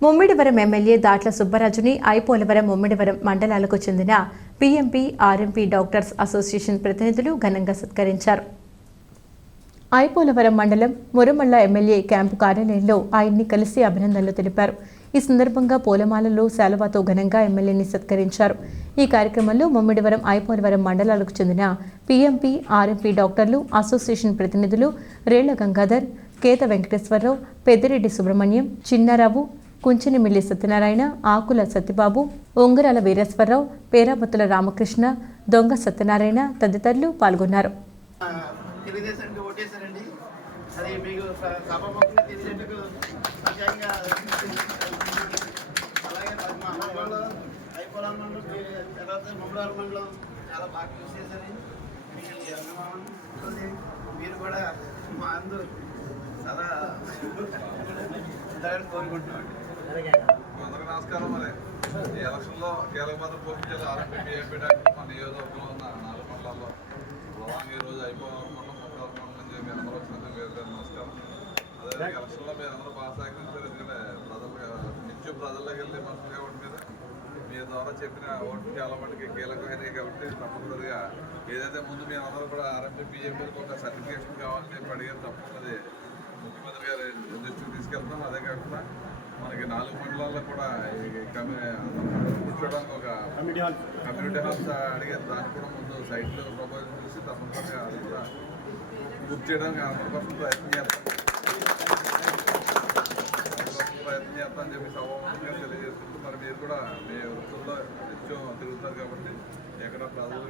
Mummidivaram MLA Datla సుబ్బరాజుని ఐపోలవరం ముమ్మిడివరం మండలాలకు చెందిన పీఎంపీ ఆర్ఎంపీ డాక్టర్స్ అసోసియేషన్ ప్రతినిధులు ఘనంగా సత్కరించారు. ఐపోలవరం మండలం మురమళ్ళ ఎమ్మెల్యే క్యాంపు కార్యాలయంలో ఆయన్ని కలిసి అభినందనలు తెలిపారు. ఈ సందర్భంగా పూలమాలలో శాలువాతో ఘనంగా ఎమ్మెల్యేని సత్కరించారు. ఈ కార్యక్రమంలో ముమ్మిడివరం ఐపోలవరం మండలాలకు చెందిన పీఎంపీ ఆర్ఎంపీ డాక్టర్లు అసోసియేషన్ ప్రతినిధులు రేళ్ళ గంగాధర్ కేత వెంకటేశ్వరరావు పెద్దిరెడ్డి సుబ్రహ్మణ్యం చిన్నారావు కుంచెనిమిల్లి సత్యనారాయణ ఆకుల సత్యబాబు ఉంగరాల వీరేశ్వరరావు పేరాబత్తుల రామకృష్ణ దొంగ సత్యనారాయణ తదితరులు పాల్గొన్నారు. చాలా బాగా మీరు కూడా మా అందరూ చాలా అందరికీ నమస్కారం. మరి ఈ ఎలక్షన్లో కీలక పాత్ర పోషించారు ఆర్ఎంపీ బీఎంపీ డాక్టర్ మన నియోజకవర్గంలో ఉన్న నాలుగు మండలాల్లో ప్రధానంగా ఈ రోజు అయిపోవడం మండలం మండలం నుంచి మీరు అందరూ వచ్చినందుకు వేరు వేరు నమస్కారం అదే ఎలక్షన్లో మీరు అందరూ బాగా సహకరించారు ఎందుకంటే ప్రజలు నిత్యం ప్రజల్లోకి వెళ్ళి మనుషులు కాబట్టి మీద మీ ద్వారా చెప్పిన ఓట్లు చాలా మందికి కీలకమైనవి కాబట్టి తప్పనిసరిగా ఏదైతే ముందు మీరు అందరూ కూడా ఆర్ఎంపీ బీఎంపీకి ఒక సర్టిఫికేషన్ కావాలని చెప్పి అడిగారు తప్పనిసరి ముఖ్యమంత్రి గారి దృష్టికి తీసుకెళ్తాం అదే కాకుండా మనకి నాలుగు మండలాల్లో కూడా కూర్చోడానికి ఒక కమ్యూనిటీ హాల్స్. అడిగారు. దానికి కూడా ముందు సైట్లో ప్రపోజల్ చూసి తప్పనిసరిగా అది కూడా బుక్ చేయడానికి హండ్రెడ్ పర్సెంట్ ప్రయత్నం చేస్తాం. ప్రయత్నం చేస్తాం అని చెప్పి సభాముఖంగా తెలియజేస్తుంది మరి మీరు కూడా మీ వృత్తుల్లో నిత్యం తిరుగుతారు కాబట్టి ఎక్కడ ప్రజలు